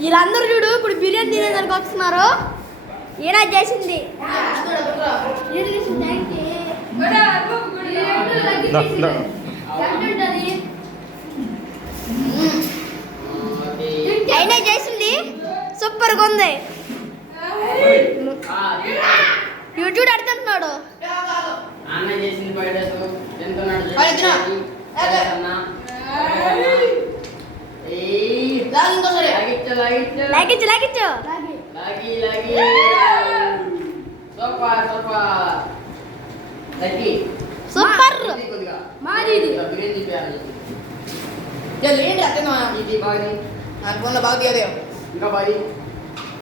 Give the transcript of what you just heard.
వీళ్ళందరూ చూడు ఇప్పుడు బిర్యానీ తినేదానికి వస్తున్నారు. ఈయన చేసింది అయినా చేసింది సూపర్గా ఉంది. చూడు అడుగుతున్నాడు లాగించు లాగించు సూపర్ బాగా